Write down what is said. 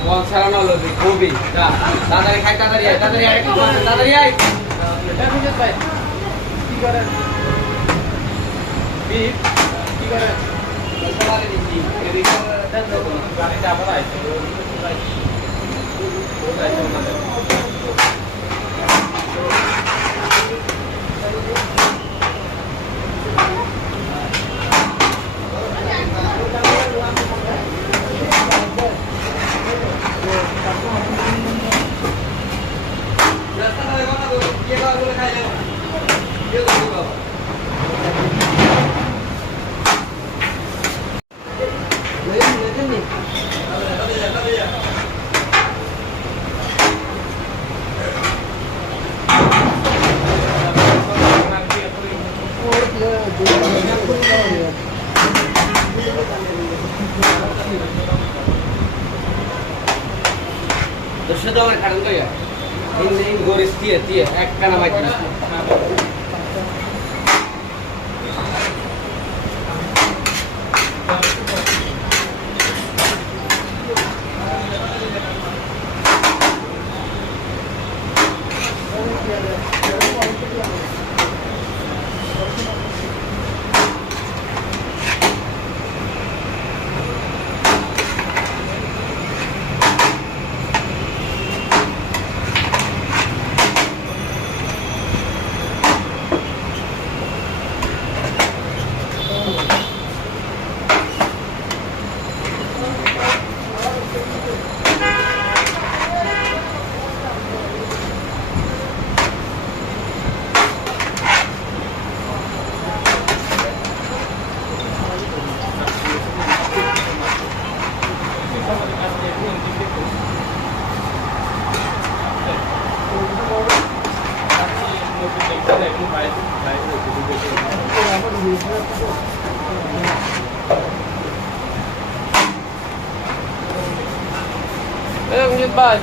বল ছাড়ানো হলো খুবই তাড়াতাড়ি খাই তাড়াতাড়ি আয় তাড়াতাড়ি আয় তাড়াতাড়ি আয়। কি করেন কি করেন গাড়িটা আবার আইছে রাস্তাটা কথা বল কে বাবা বলে খাইলে কে দেখি বাবা দশটা তো আমার খাটান তো ইন ইন গোরিস দিয়ে দিয়ে Đây cũng nhân bài